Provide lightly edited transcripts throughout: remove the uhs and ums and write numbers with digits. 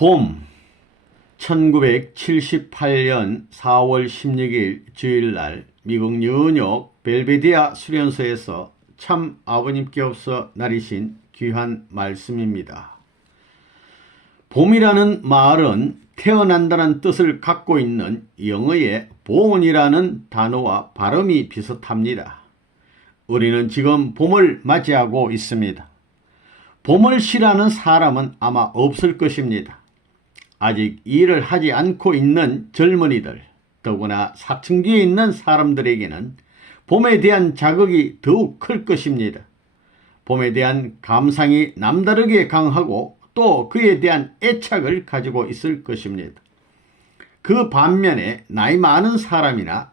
봄 1978년 4월 16일 주일날 미국 뉴욕 벨베디아 수련소에서 참 아버님께 없어 나리신 귀한 말씀입니다. 봄이라는 말은 태어난다는 뜻을 갖고 있는 영어의 born이라는 단어와 발음이 비슷합니다. 우리는 지금 봄을 맞이하고 있습니다. 봄을 싫어하는 사람은 아마 없을 것입니다. 아직 일을 하지 않고 있는 젊은이들, 더구나 사춘기에 있는 사람들에게는 봄에 대한 자극이 더욱 클 것입니다. 봄에 대한 감상이 남다르게 강하고 또 그에 대한 애착을 가지고 있을 것입니다. 그 반면에 나이 많은 사람이나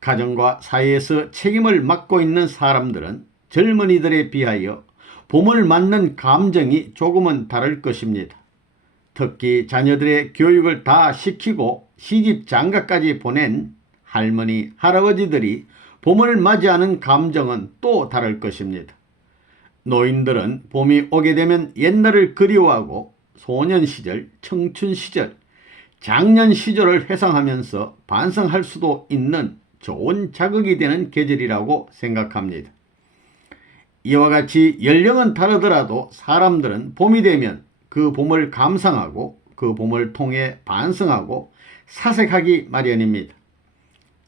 가정과 사회에서 책임을 맡고 있는 사람들은 젊은이들에 비하여 봄을 맞는 감정이 조금은 다를 것입니다. 특히 자녀들의 교육을 다 시키고 시집 장가까지 보낸 할머니, 할아버지들이 봄을 맞이하는 감정은 또 다를 것입니다. 노인들은 봄이 오게 되면 옛날을 그리워하고 소년 시절, 청춘 시절, 장년 시절을 회상하면서 반성할 수도 있는 좋은 자극이 되는 계절이라고 생각합니다. 이와 같이 연령은 다르더라도 사람들은 봄이 되면 그 봄을 감상하고 그 봄을 통해 반성하고 사색하기 마련입니다.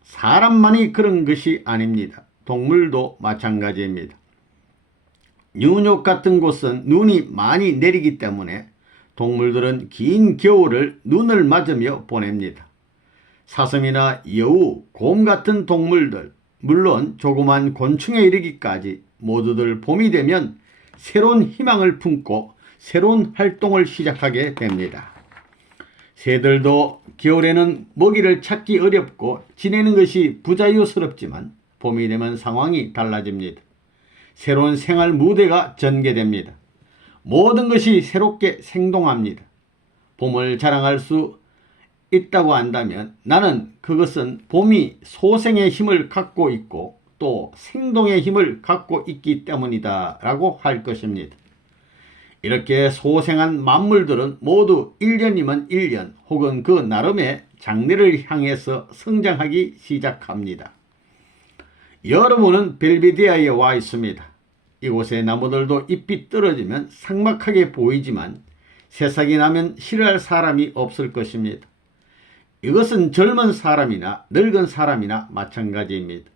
사람만이 그런 것이 아닙니다. 동물도 마찬가지입니다. 뉴욕 같은 곳은 눈이 많이 내리기 때문에 동물들은 긴 겨울을 눈을 맞으며 보냅니다. 사슴이나 여우, 곰 같은 동물들, 물론 조그만 곤충에 이르기까지 모두들 봄이 되면 새로운 희망을 품고 새로운 활동을 시작하게 됩니다. 새들도 겨울에는 먹이를 찾기 어렵고 지내는 것이 부자유스럽지만 봄이 되면 상황이 달라집니다. 새로운 생활 무대가 전개됩니다. 모든 것이 새롭게 생동합니다. 봄을 자랑할 수 있다고 한다면 나는 그것은 봄이 소생의 힘을 갖고 있고 또 생동의 힘을 갖고 있기 때문이다 라고 할 것입니다. 이렇게 소생한 만물들은 모두 1년이면 1년 혹은 그 나름의 장래를 향해서 성장하기 시작합니다. 여러분은 벨베디아에 와 있습니다. 이곳의 나무들도 잎이 떨어지면 삭막하게 보이지만 새싹이 나면 싫어할 사람이 없을 것입니다. 이것은 젊은 사람이나 늙은 사람이나 마찬가지입니다.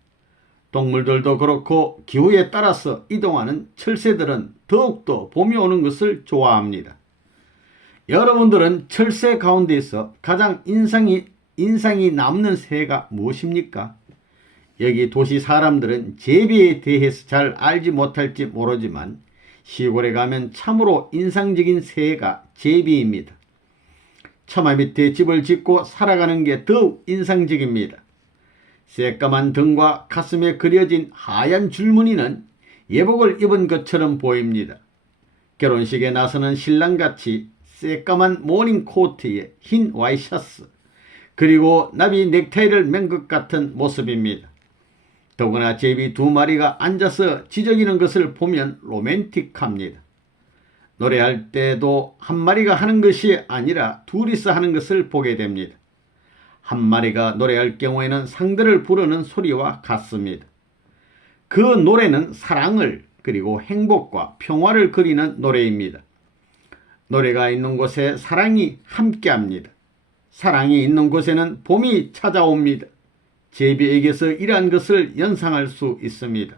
동물들도 그렇고 기후에 따라서 이동하는 철새들은 더욱더 봄이 오는 것을 좋아합니다. 여러분들은 철새 가운데서 가장 인상이 남는 새가 무엇입니까? 여기 도시 사람들은 제비에 대해서 잘 알지 못할지 모르지만 시골에 가면 참으로 인상적인 새가 제비입니다. 처마 밑에 집을 짓고 살아가는 게 더욱 인상적입니다. 새까만 등과 가슴에 그려진 하얀 줄무늬는 예복을 입은 것처럼 보입니다. 결혼식에 나서는 신랑같이 새까만 모닝 코트에 흰 와이셔츠 그리고 나비 넥타이를 맨 것 같은 모습입니다. 더구나 제비 2마리가 앉아서 지저귀는 것을 보면 로맨틱합니다. 노래할 때도 한 마리가 하는 것이 아니라 둘이서 하는 것을 보게 됩니다. 한 마리가 노래할 경우에는 상대를 부르는 소리와 같습니다. 그 노래는 사랑을 그리고 행복과 평화를 그리는 노래입니다. 노래가 있는 곳에 사랑이 함께합니다. 사랑이 있는 곳에는 봄이 찾아옵니다. 제비에게서 이러한 것을 연상할 수 있습니다.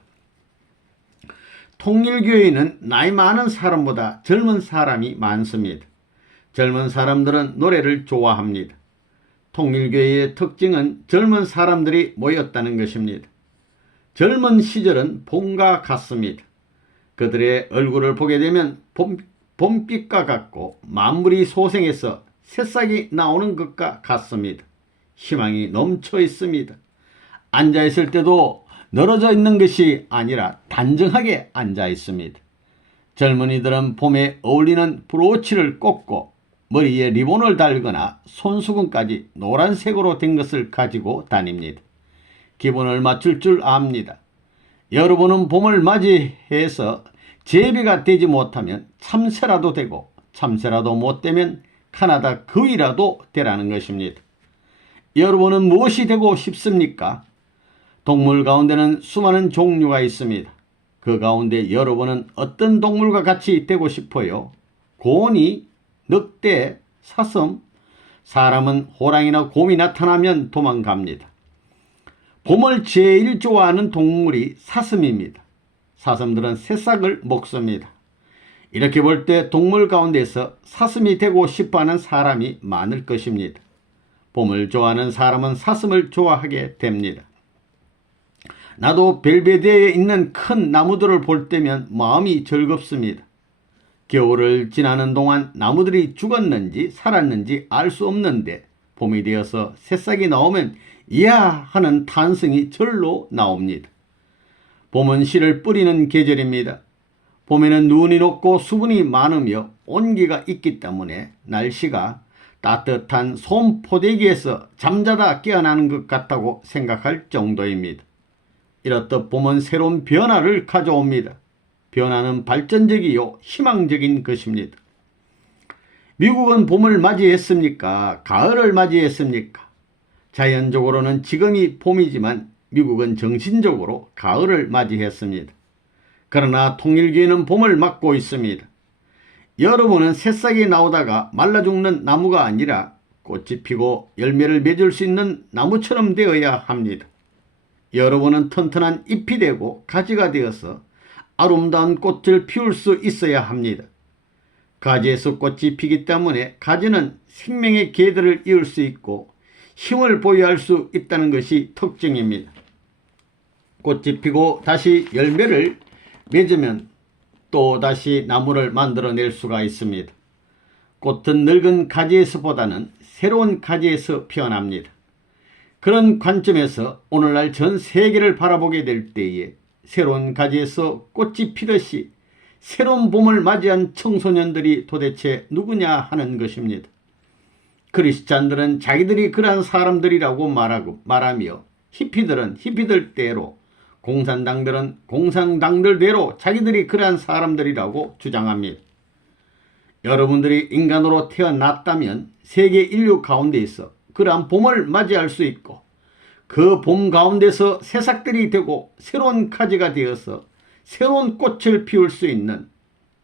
통일교회는 나이 많은 사람보다 젊은 사람이 많습니다. 젊은 사람들은 노래를 좋아합니다. 통일교회의 특징은 젊은 사람들이 모였다는 것입니다. 젊은 시절은 봄과 같습니다. 그들의 얼굴을 보게 되면 봄빛과 같고 만물이 소생해서 새싹이 나오는 것과 같습니다. 희망이 넘쳐 있습니다. 앉아있을 때도 늘어져 있는 것이 아니라 단정하게 앉아 있습니다. 젊은이들은 봄에 어울리는 브로치를 꽂고 머리에 리본을 달거나 손수건까지 노란색으로 된 것을 가지고 다닙니다. 기분을 맞출 줄 압니다. 여러분은 봄을 맞이해서 제비가 되지 못하면 참새라도 되고 참새라도 못 되면 캐나다 그 위라도 되라는 것입니다. 여러분은 무엇이 되고 싶습니까? 동물 가운데는 수많은 종류가 있습니다. 그 가운데 여러분은 어떤 동물과 같이 되고 싶어요? 고니, 늑대, 사슴, 사람은 호랑이나 곰이 나타나면 도망갑니다. 봄을 제일 좋아하는 동물이 사슴입니다. 사슴들은 새싹을 먹습니다. 이렇게 볼 때 동물 가운데서 사슴이 되고 싶어하는 사람이 많을 것입니다. 봄을 좋아하는 사람은 사슴을 좋아하게 됩니다. 나도 벨베데에 있는 큰 나무들을 볼 때면 마음이 즐겁습니다. 겨울을 지나는 동안 나무들이 죽었는지 살았는지 알 수 없는데 봄이 되어서 새싹이 나오면 이야 하는 탄성이 절로 나옵니다. 봄은 씨를 뿌리는 계절입니다. 봄에는 눈이 녹고 수분이 많으며 온기가 있기 때문에 날씨가 따뜻한 솜포대기에서 잠자다 깨어나는 것 같다고 생각할 정도입니다. 이렇듯 봄은 새로운 변화를 가져옵니다. 변화는 발전적이요 희망적인 것입니다. 미국은 봄을 맞이했습니까? 가을을 맞이했습니까? 자연적으로는 지금이 봄이지만 미국은 정신적으로 가을을 맞이했습니다. 그러나 통일교회는 봄을 맞고 있습니다. 여러분은 새싹이 나오다가 말라 죽는 나무가 아니라 꽃이 피고 열매를 맺을 수 있는 나무처럼 되어야 합니다. 여러분은 튼튼한 잎이 되고 가지가 되어서 아름다운 꽃을 피울 수 있어야 합니다. 가지에서 꽃이 피기 때문에 가지는 생명의 계들을 이을 수 있고 힘을 보유할 수 있다는 것이 특징입니다. 꽃이 피고 다시 열매를 맺으면 또 다시 나무를 만들어낼 수가 있습니다. 꽃은 늙은 가지에서보다는 새로운 가지에서 피어납니다. 그런 관점에서 오늘날 전 세계를 바라보게 될 때에 새로운 가지에서 꽃이 피듯이 새로운 봄을 맞이한 청소년들이 도대체 누구냐 하는 것입니다. 크리스찬들은 자기들이 그러한 사람들이라고 말하며 히피들은 히피들대로 공산당들은 공산당들대로 자기들이 그러한 사람들이라고 주장합니다. 여러분들이 인간으로 태어났다면 세계 인류 가운데에서 그러한 봄을 맞이할 수 있고 그 봄 가운데서 새싹들이 되고 새로운 가지가 되어서 새로운 꽃을 피울 수 있는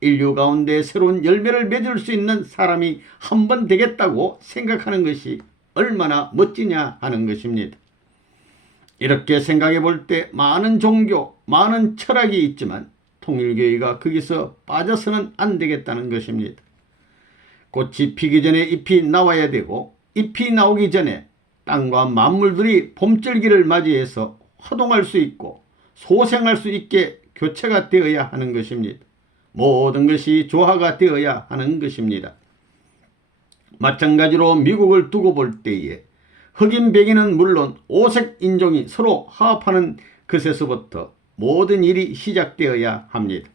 인류 가운데 새로운 열매를 맺을 수 있는 사람이 한 번 되겠다고 생각하는 것이 얼마나 멋지냐 하는 것입니다. 이렇게 생각해 볼 때 많은 종교, 많은 철학이 있지만 통일교회가 거기서 빠져서는 안 되겠다는 것입니다. 꽃이 피기 전에 잎이 나와야 되고 잎이 나오기 전에 땅과 만물들이 봄절기를 맞이해서 활동할 수 있고 소생할 수 있게 교체가 되어야 하는 것입니다. 모든 것이 조화가 되어야 하는 것입니다. 마찬가지로 미국을 두고 볼 때에 흑인 백인은 물론 오색 인종이 서로 화합하는 것에서부터 모든 일이 시작되어야 합니다.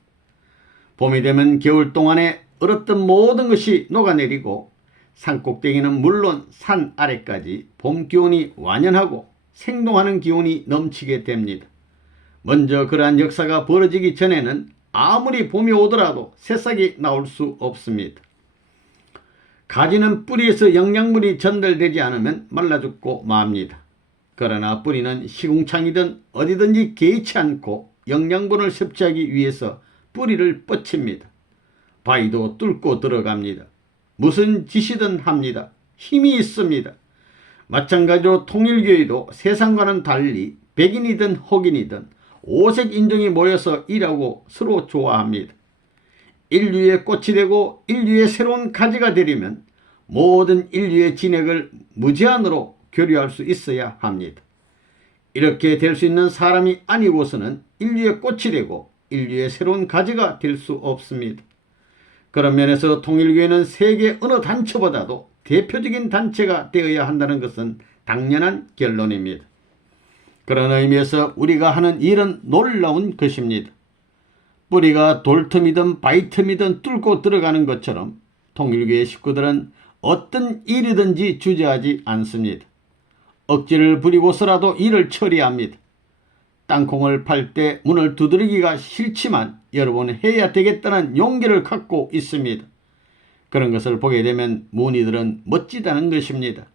봄이 되면 겨울 동안에 얼었던 모든 것이 녹아내리고 산꼭대기는 물론 산 아래까지 봄 기운이 완연하고 생동하는 기운이 넘치게 됩니다. 먼저 그러한 역사가 벌어지기 전에는 아무리 봄이 오더라도 새싹이 나올 수 없습니다. 가지는 뿌리에서 영양분이 전달되지 않으면 말라 죽고 맙니다. 그러나 뿌리는 시궁창이든 어디든지 개의치 않고 영양분을 섭취하기 위해서 뿌리를 뻗칩니다. 바위도 뚫고 들어갑니다. 무슨 짓이든 합니다. 힘이 있습니다. 마찬가지로 통일교회도 세상과는 달리 백인이든 흑인이든 오색 인종이 모여서 일하고 서로 좋아합니다. 인류의 꽃이 되고 인류의 새로운 가지가 되려면 모든 인류의 진액을 무제한으로 교류할 수 있어야 합니다. 이렇게 될 수 있는 사람이 아니고서는 인류의 꽃이 되고 인류의 새로운 가지가 될 수 없습니다. 그런 면에서 통일교회는 세계 어느 단체보다도 대표적인 단체가 되어야 한다는 것은 당연한 결론입니다. 그런 의미에서 우리가 하는 일은 놀라운 것입니다. 뿌리가 돌틈이든 바위틈이든 뚫고 들어가는 것처럼 통일교회 식구들은 어떤 일이든지 주저하지 않습니다. 억지를 부리고서라도 일을 처리합니다. 땅콩을 팔 때 문을 두드리기가 싫지만 여러분은 해야 되겠다는 용기를 갖고 있습니다. 그런 것을 보게 되면 무늬들은 멋지다는 것입니다.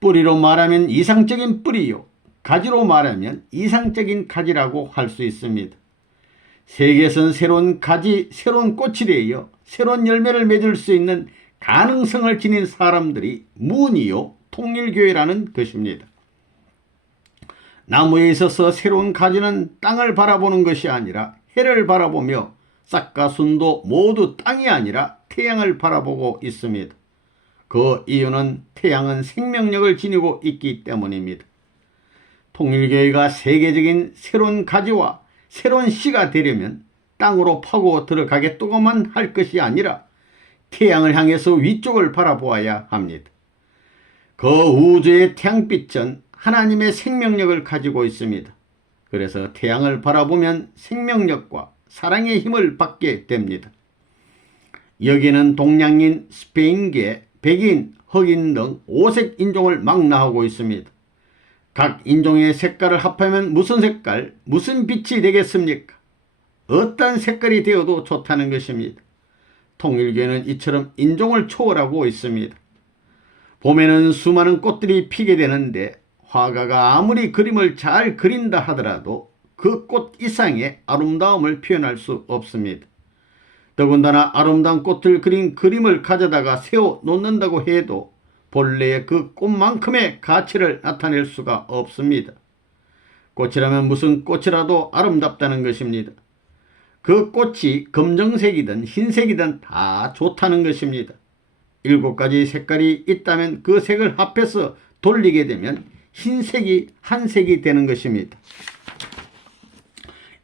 뿌리로 말하면 이상적인 뿌리요, 가지로 말하면 이상적인 가지라고 할 수 있습니다. 세계에선 새로운 가지, 새로운 꽃이 되어 새로운 열매를 맺을 수 있는 가능성을 지닌 사람들이 무늬요, 통일교회라는 것입니다. 나무에 있어서 새로운 가지는 땅을 바라보는 것이 아니라 해를 바라보며 싹과 순도 모두 땅이 아니라 태양을 바라보고 있습니다. 그 이유는 태양은 생명력을 지니고 있기 때문입니다. 통일교회가 세계적인 새로운 가지와 새로운 씨가 되려면 땅으로 파고 들어가겠다고만 할 것이 아니라 태양을 향해서 위쪽을 바라보아야 합니다. 그 우주의 태양빛은 하나님의 생명력을 가지고 있습니다. 그래서 태양을 바라보면 생명력과 사랑의 힘을 받게 됩니다. 여기는 동양인, 스페인계, 백인, 흑인 등 5색 인종을 망라하고 있습니다. 각 인종의 색깔을 합하면 무슨 색깔, 무슨 빛이 되겠습니까? 어떤 색깔이 되어도 좋다는 것입니다. 통일교회는 이처럼 인종을 초월하고 있습니다. 봄에는 수많은 꽃들이 피게 되는데 화가가 아무리 그림을 잘 그린다 하더라도 그 꽃 이상의 아름다움을 표현할 수 없습니다. 더군다나 아름다운 꽃을 그린 그림을 가져다가 세워 놓는다고 해도 본래의 그 꽃만큼의 가치를 나타낼 수가 없습니다. 꽃이라면 무슨 꽃이라도 아름답다는 것입니다. 그 꽃이 검정색이든 흰색이든 다 좋다는 것입니다. 7가지 색깔이 있다면 그 색을 합해서 돌리게 되면 흰색이 한 색이 되는 것입니다.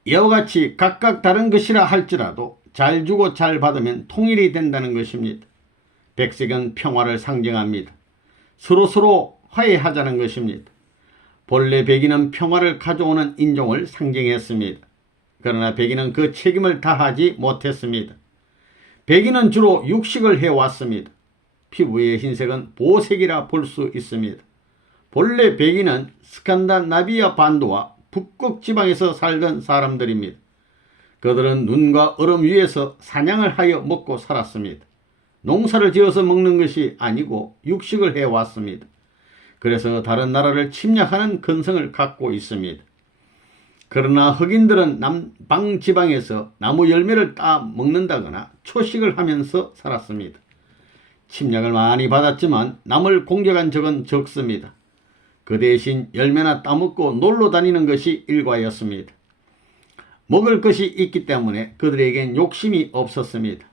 이와 같이 각각 다른 것이라 할지라도 잘 주고 잘 받으면 통일이 된다는 것입니다. 백색은 평화를 상징합니다. 서로서로 화해하자는 것입니다. 본래 백인은 평화를 가져오는 인종을 상징했습니다. 그러나 백인은 그 책임을 다하지 못했습니다. 백인은 주로 육식을 해왔습니다. 피부의 흰색은 보색이라 볼 수 있습니다. 본래 백인은 스칸다나비아 반도와 북극 지방에서 살던 사람들입니다. 그들은 눈과 얼음 위에서 사냥을 하여 먹고 살았습니다. 농사를 지어서 먹는 것이 아니고 육식을 해왔습니다. 그래서 다른 나라를 침략하는 근성을 갖고 있습니다. 그러나 흑인들은 남방 지방에서 나무 열매를 따 먹는다거나 초식을 하면서 살았습니다. 침략을 많이 받았지만 남을 공격한 적은 적습니다. 그 대신 열매나 따먹고 놀러 다니는 것이 일과였습니다. 먹을 것이 있기 때문에 그들에겐 욕심이 없었습니다.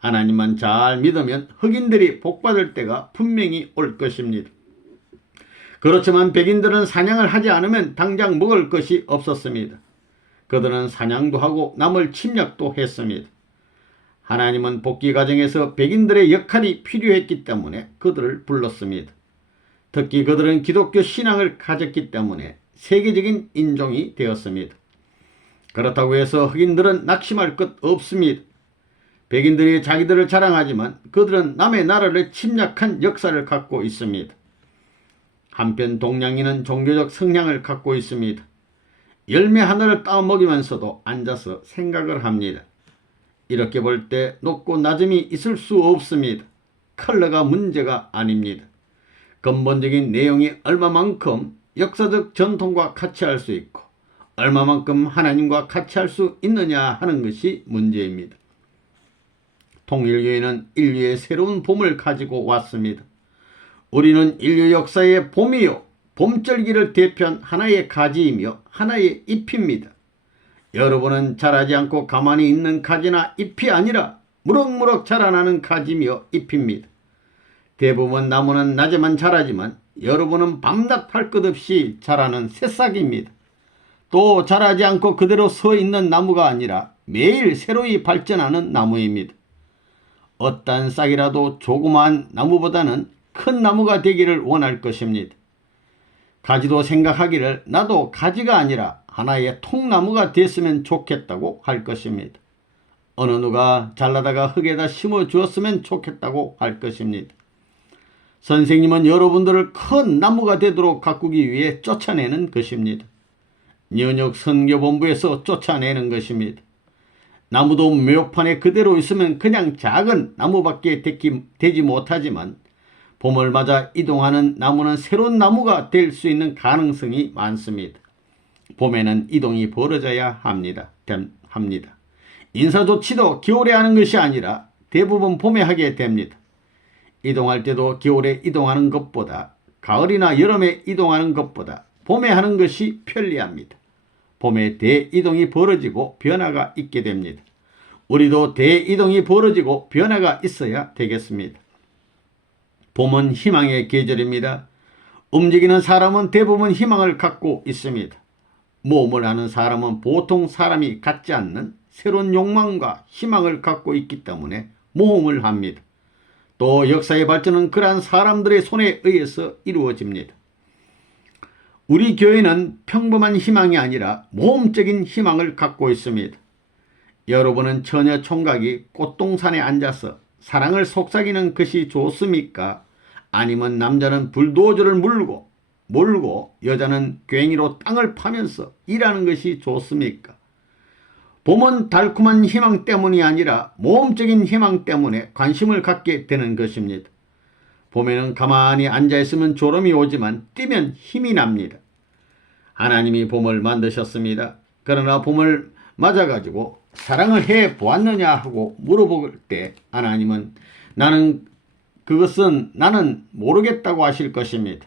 하나님만 잘 믿으면 흑인들이 복받을 때가 분명히 올 것입니다. 그렇지만 백인들은 사냥을 하지 않으면 당장 먹을 것이 없었습니다. 그들은 사냥도 하고 남을 침략도 했습니다. 하나님은 복귀 과정에서 백인들의 역할이 필요했기 때문에 그들을 불렀습니다. 특히 그들은 기독교 신앙을 가졌기 때문에 세계적인 인종이 되었습니다. 그렇다고 해서 흑인들은 낙심할 것 없습니다. 백인들이 자기들을 자랑하지만 그들은 남의 나라를 침략한 역사를 갖고 있습니다. 한편 동양인은 종교적 성향을 갖고 있습니다. 열매 하나를 따 먹이면서도 앉아서 생각을 합니다. 이렇게 볼 때 높고 낮음이 있을 수 없습니다. 컬러가 문제가 아닙니다. 근본적인 내용이 얼마만큼 역사적 전통과 같이 할 수 있고 얼마만큼 하나님과 같이 할 수 있느냐 하는 것이 문제입니다. 통일교회는 인류의 새로운 봄을 가지고 왔습니다. 우리는 인류 역사의 봄이요, 봄절기를 대표한 하나의 가지이며 하나의 잎입니다. 여러분은 자라지 않고 가만히 있는 가지나 잎이 아니라 무럭무럭 자라나는 가지며 잎입니다. 대부분 나무는 낮에만 자라지만 여러분은 밤낮 할 것 없이 자라는 새싹입니다. 또 자라지 않고 그대로 서 있는 나무가 아니라 매일 새로이 발전하는 나무입니다. 어떤 싹이라도 조그마한 나무보다는 큰 나무가 되기를 원할 것입니다. 가지도 생각하기를 나도 가지가 아니라 하나의 통나무가 됐으면 좋겠다고 할 것입니다. 어느 누가 잘라다가 흙에다 심어 주었으면 좋겠다고 할 것입니다. 선생님은 여러분들을 큰 나무가 되도록 가꾸기 위해 쫓아내는 것입니다. 연역 선교본부에서 쫓아내는 것입니다. 나무도 묘판에 그대로 있으면 그냥 작은 나무밖에 되지 못하지만 봄을 맞아 이동하는 나무는 새로운 나무가 될 수 있는 가능성이 많습니다. 봄에는 이동이 벌어져야 합니다. 인사조치도 겨울에 하는 것이 아니라 대부분 봄에 하게 됩니다. 이동할 때도 겨울에 이동하는 것보다 가을이나 여름에 이동하는 것보다 봄에 하는 것이 편리합니다. 봄에 대이동이 벌어지고 변화가 있게 됩니다. 우리도 대이동이 벌어지고 변화가 있어야 되겠습니다. 봄은 희망의 계절입니다. 움직이는 사람은 대부분 희망을 갖고 있습니다. 모험을 하는 사람은 보통 사람이 갖지 않는 새로운 욕망과 희망을 갖고 있기 때문에 모험을 합니다. 또 역사의 발전은 그러한 사람들의 손에 의해서 이루어집니다. 우리 교회는 평범한 희망이 아니라 모험적인 희망을 갖고 있습니다. 여러분은 처녀 총각이 꽃동산에 앉아서 사랑을 속삭이는 것이 좋습니까? 아니면 남자는 불도저를 몰고 여자는 괭이로 땅을 파면서 일하는 것이 좋습니까? 봄은 달콤한 희망 때문이 아니라 모험적인 희망 때문에 관심을 갖게 되는 것입니다. 봄에는 가만히 앉아있으면 졸음이 오지만 뛰면 힘이 납니다. 하나님이 봄을 만드셨습니다. 그러나 봄을 맞아가지고 사랑을 해 보았느냐 하고 물어볼 때 하나님은 나는 모르겠다고 하실 것입니다.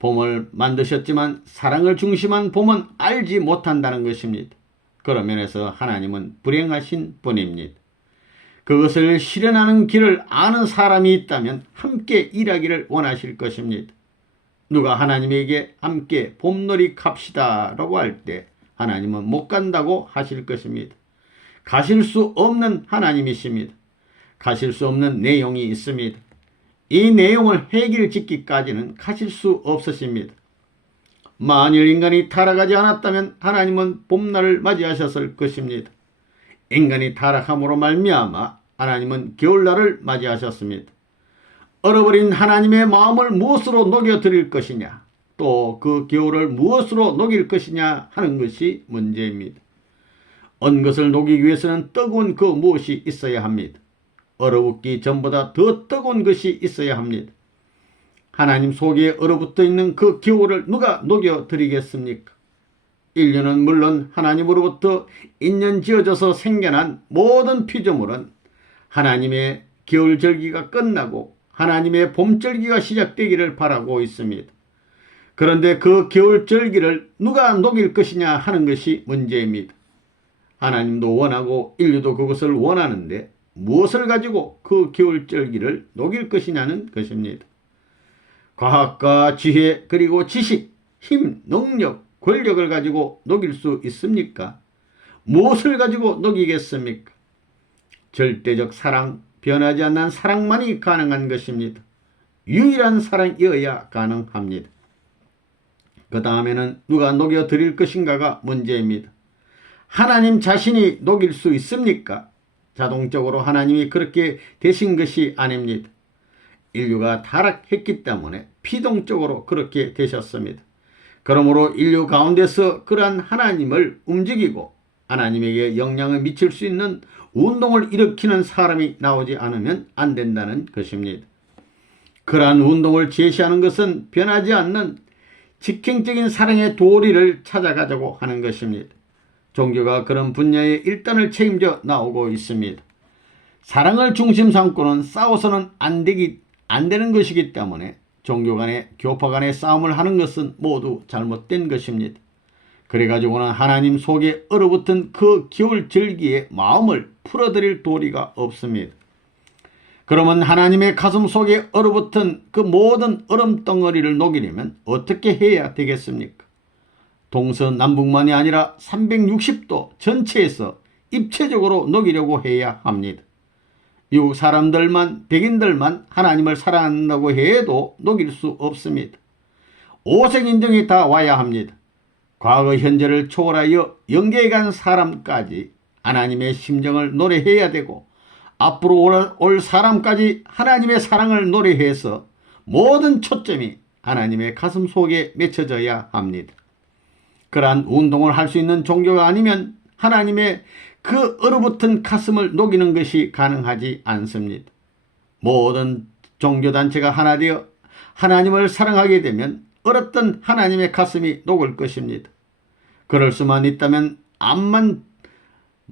봄을 만드셨지만 사랑을 중심한 봄은 알지 못한다는 것입니다. 그런 면에서 하나님은 불행하신 분입니다. 그것을 실현하는 길을 아는 사람이 있다면 함께 일하기를 원하실 것입니다. 누가 하나님에게 함께 봄놀이 갑시다 라고 할 때 하나님은 못 간다고 하실 것입니다. 가실 수 없는 하나님이십니다. 가실 수 없는 내용이 있습니다. 이 내용을 해결짓기까지는 가실 수 없으십니다. 만일 인간이 타락하지 않았다면 하나님은 봄날을 맞이하셨을 것입니다. 인간이 타락함으로 말미암아 하나님은 겨울날을 맞이하셨습니다. 얼어버린 하나님의 마음을 무엇으로 녹여드릴 것이냐, 또 그 겨울을 무엇으로 녹일 것이냐 하는 것이 문제입니다. 언 것을 녹이기 위해서는 뜨거운 그 무엇이 있어야 합니다. 얼어붙기 전보다 더 뜨거운 것이 있어야 합니다. 하나님 속에 얼어붙어 있는 그 겨울을 누가 녹여드리겠습니까? 인류는 물론 하나님으로부터 인연 지어져서 생겨난 모든 피조물은 하나님의 겨울절기가 끝나고 하나님의 봄절기가 시작되기를 바라고 있습니다. 그런데 그 겨울절기를 누가 녹일 것이냐 하는 것이 문제입니다. 하나님도 원하고 인류도 그것을 원하는데 무엇을 가지고 그 겨울절기를 녹일 것이냐는 것입니다. 과학과 지혜 그리고 지식, 힘, 능력, 권력을 가지고 녹일 수 있습니까? 무엇을 가지고 녹이겠습니까? 절대적 사랑, 변하지 않는 사랑만이 가능한 것입니다. 유일한 사랑이어야 가능합니다. 그 다음에는 누가 녹여드릴 것인가가 문제입니다. 하나님 자신이 녹일 수 있습니까? 자동적으로 하나님이 그렇게 되신 것이 아닙니다. 인류가 타락했기 때문에 피동적으로 그렇게 되셨습니다. 그러므로 인류 가운데서 그러한 하나님을 움직이고 하나님에게 영향을 미칠 수 있는 운동을 일으키는 사람이 나오지 않으면 안 된다는 것입니다. 그러한 운동을 제시하는 것은 변하지 않는 직행적인 사랑의 도리를 찾아가자고 하는 것입니다. 종교가 그런 분야의 일단을 책임져 나오고 있습니다. 사랑을 중심 삼고는 싸워서는 안 되는 것이기 때문에 종교 간의 교파 간의 싸움을 하는 것은 모두 잘못된 것입니다. 그래가지고는 하나님 속에 얼어붙은 그 겨울 절기의 마음을 풀어드릴 도리가 없습니다. 그러면 하나님의 가슴 속에 얼어붙은 그 모든 얼음덩어리를 녹이려면 어떻게 해야 되겠습니까? 동서남북만이 아니라 360도 전체에서 입체적으로 녹이려고 해야 합니다. 미국 사람들만, 백인들만 하나님을 사랑한다고 해도 녹일 수 없습니다. 오색 인종이 다 와야 합니다. 과거 현재를 초월하여 영계에 간 사람까지 하나님의 심정을 노래해야 되고 앞으로 올 사람까지 하나님의 사랑을 노래해서 모든 초점이 하나님의 가슴 속에 맺혀져야 합니다. 그러한 운동을 할 수 있는 종교가 아니면 하나님의 그 얼어붙은 가슴을 녹이는 것이 가능하지 않습니다. 모든 종교단체가 하나 되어 하나님을 사랑하게 되면 얼었던 하나님의 가슴이 녹을 것입니다. 그럴 수만 있다면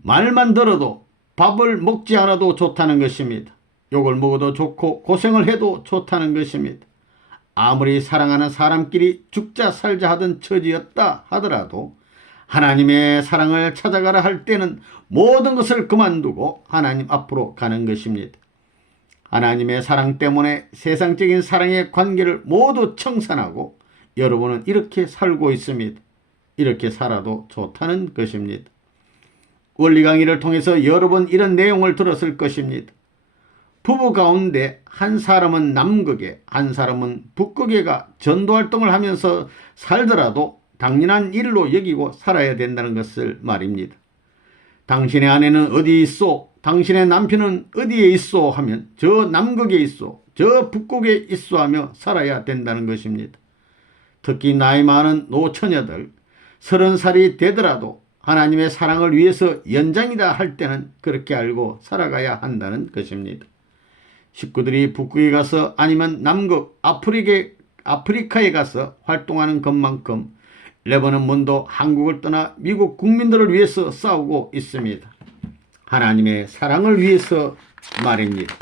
말만 들어도 밥을 먹지 않아도 좋다는 것입니다. 욕을 먹어도 좋고 고생을 해도 좋다는 것입니다. 아무리 사랑하는 사람끼리 죽자 살자 하던 처지였다 하더라도 하나님의 사랑을 찾아가라 할 때는 모든 것을 그만두고 하나님 앞으로 가는 것입니다. 하나님의 사랑 때문에 세상적인 사랑의 관계를 모두 청산하고 여러분은 이렇게 살고 있습니다. 이렇게 살아도 좋다는 것입니다. 원리 강의를 통해서 여러 번 이런 내용을 들었을 것입니다. 부부 가운데 한 사람은 남극에 한 사람은 북극에가 전도활동을 하면서 살더라도 당연한 일로 여기고 살아야 된다는 것을 말입니다. 당신의 아내는 어디 있소? 당신의 남편은 어디에 있소? 하면 저 남극에 있소, 저 북극에 있소 하며 살아야 된다는 것입니다. 특히 나이 많은 노처녀들 30살이 되더라도 하나님의 사랑을 위해서 연장이다 할 때는 그렇게 알고 살아가야 한다는 것입니다. 식구들이 북극에 가서 아니면 남극 아프리카에 가서 활동하는 것만큼 레버넌 문도 한국을 떠나 미국 국민들을 위해서 싸우고 있습니다. 하나님의 사랑을 위해서 말입니다.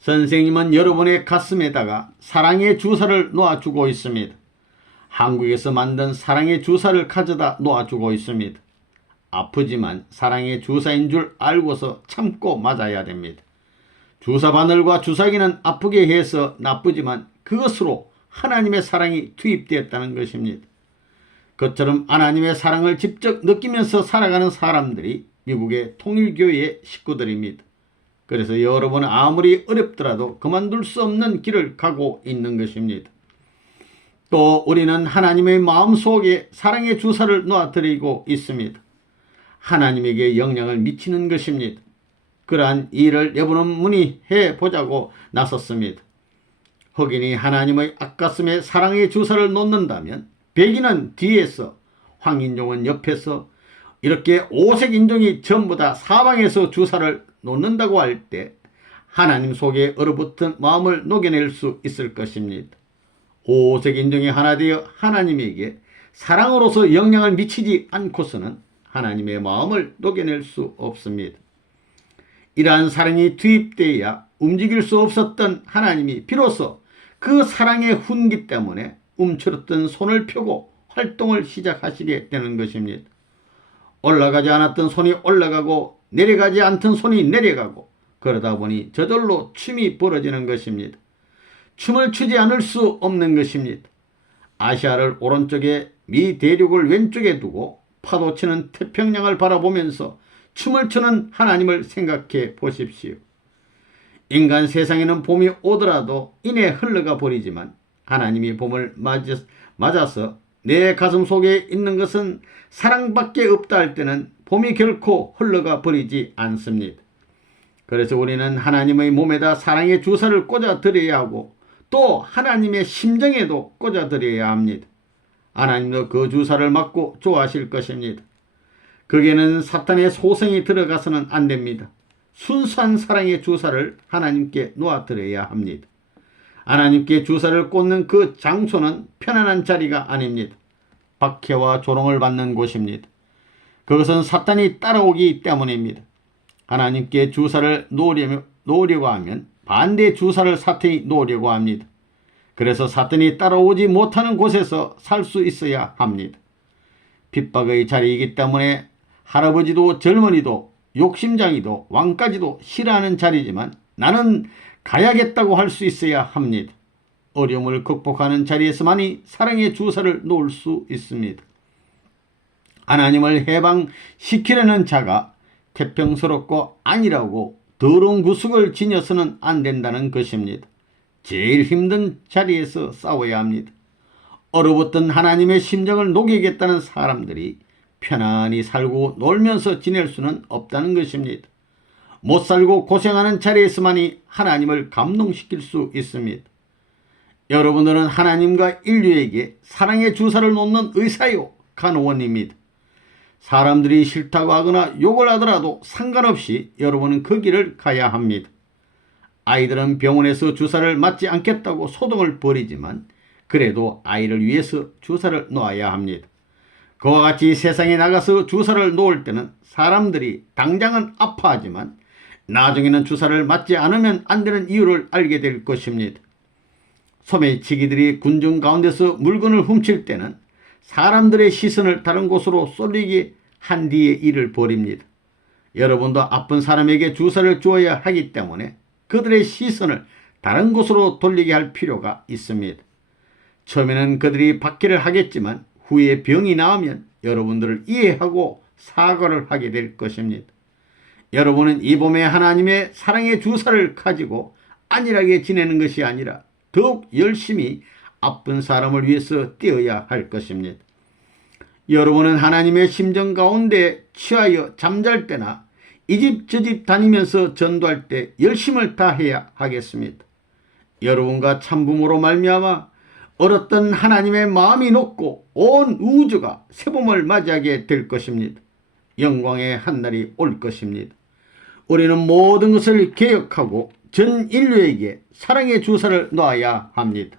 선생님은 여러분의 가슴에다가 사랑의 주사를 놓아주고 있습니다. 한국에서 만든 사랑의 주사를 가져다 놓아주고 있습니다. 아프지만 사랑의 주사인 줄 알고서 참고 맞아야 됩니다. 주사 바늘과 주사기는 아프게 해서 나쁘지만 그것으로 하나님의 사랑이 투입되었다는 것입니다. 그처럼 하나님의 사랑을 직접 느끼면서 살아가는 사람들이 미국의 통일교회의 식구들입니다. 그래서 여러분은 아무리 어렵더라도 그만둘 수 없는 길을 가고 있는 것입니다. 또 우리는 하나님의 마음속에 사랑의 주사를 놓아드리고 있습니다. 하나님에게 영향을 미치는 것입니다. 그러한 일을 여러분은 문의해 보자고 나섰습니다. 흑인이 하나님의 앞가슴에 사랑의 주사를 놓는다면 백인은 뒤에서, 황인종은 옆에서, 이렇게 오색 인종이 전부 다 사방에서 주사를 놓는다고 할 때 하나님 속에 얼어붙은 마음을 녹여낼 수 있을 것입니다. 오색 인종이 하나 되어 하나님에게 사랑으로서 영향을 미치지 않고서는 하나님의 마음을 녹여낼 수 없습니다. 이러한 사랑이 투입되어야 움직일 수 없었던 하나님이 비로소 그 사랑의 훈기 때문에 움츠렸던 손을 펴고 활동을 시작하시게 되는 것입니다. 올라가지 않았던 손이 올라가고 내려가지 않던 손이 내려가고 그러다 보니 저절로 춤이 벌어지는 것입니다. 춤을 추지 않을 수 없는 것입니다. 아시아를 오른쪽에 미 대륙을 왼쪽에 두고 파도치는 태평양을 바라보면서 춤을 추는 하나님을 생각해 보십시오. 인간 세상에는 봄이 오더라도 이내 흘러가 버리지만 하나님이 봄을 맞아서 내 가슴 속에 있는 것은 사랑밖에 없다 할 때는 봄이 결코 흘러가 버리지 않습니다. 그래서 우리는 하나님의 몸에다 사랑의 주사를 꽂아 드려야 하고 또 하나님의 심정에도 꽂아 드려야 합니다. 하나님도 그 주사를 맞고 좋아하실 것입니다. 거기에는 사탄의 소성이 들어가서는 안 됩니다. 순수한 사랑의 주사를 하나님께 놓아드려야 합니다. 하나님께 주사를 꽂는 그 장소는 편안한 자리가 아닙니다. 박해와 조롱을 받는 곳입니다. 그것은 사탄이 따라오기 때문입니다. 하나님께 주사를 놓으려고 하면 반대 주사를 사탄이 놓으려고 합니다. 그래서 사탄이 따라오지 못하는 곳에서 살 수 있어야 합니다. 핍박의 자리이기 때문에 할아버지도 젊은이도 욕심장이도 왕까지도 싫어하는 자리지만 나는 가야겠다고 할 수 있어야 합니다. 어려움을 극복하는 자리에서만이 사랑의 주사를 놓을 수 있습니다. 하나님을 해방시키려는 자가 태평스럽고 안일하고 더러운 구석을 지녀서는 안 된다는 것입니다. 제일 힘든 자리에서 싸워야 합니다. 얼어붙은 하나님의 심정을 녹이겠다는 사람들이 편안히 살고 놀면서 지낼 수는 없다는 것입니다. 못 살고 고생하는 자리에서만이 하나님을 감동시킬 수 있습니다. 여러분들은 하나님과 인류에게 사랑의 주사를 놓는 의사요 간호원입니다. 사람들이 싫다고 하거나 욕을 하더라도 상관없이 여러분은 그 길을 가야 합니다. 아이들은 병원에서 주사를 맞지 않겠다고 소동을 벌이지만 그래도 아이를 위해서 주사를 놓아야 합니다. 그와 같이 세상에 나가서 주사를 놓을 때는 사람들이 당장은 아파하지만 나중에는 주사를 맞지 않으면 안 되는 이유를 알게 될 것입니다. 소매치기들이 군중 가운데서 물건을 훔칠 때는 사람들의 시선을 다른 곳으로 쏠리게 한 뒤에 일을 벌입니다. 여러분도 아픈 사람에게 주사를 주어야 하기 때문에 그들의 시선을 다른 곳으로 돌리게 할 필요가 있습니다. 처음에는 그들이 박해를 하겠지만 후에 병이 나으면 여러분들을 이해하고 사과를 하게 될 것입니다. 여러분은 이 봄에 하나님의 사랑의 주사를 가지고 안일하게 지내는 것이 아니라 더욱 열심히 아픈 사람을 위해서 뛰어야 할 것입니다. 여러분은 하나님의 심정 가운데 취하여 잠잘 때나 이 집 저 집 다니면서 전도할 때 열심을 다해야 하겠습니다. 여러분과 참부모로 말미암아 얼었던 하나님의 마음이 녹고 온 우주가 새봄을 맞이하게 될 것입니다. 영광의 한날이 올 것입니다. 우리는 모든 것을 개혁하고 전 인류에게 사랑의 주사를 놔야 합니다.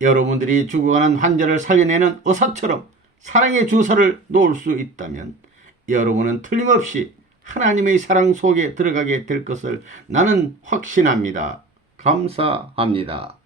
여러분들이 죽어가는 환자를 살려내는 의사처럼 사랑의 주사를 놓을 수 있다면 여러분은 틀림없이 하나님의 사랑 속에 들어가게 될 것을 나는 확신합니다. 감사합니다.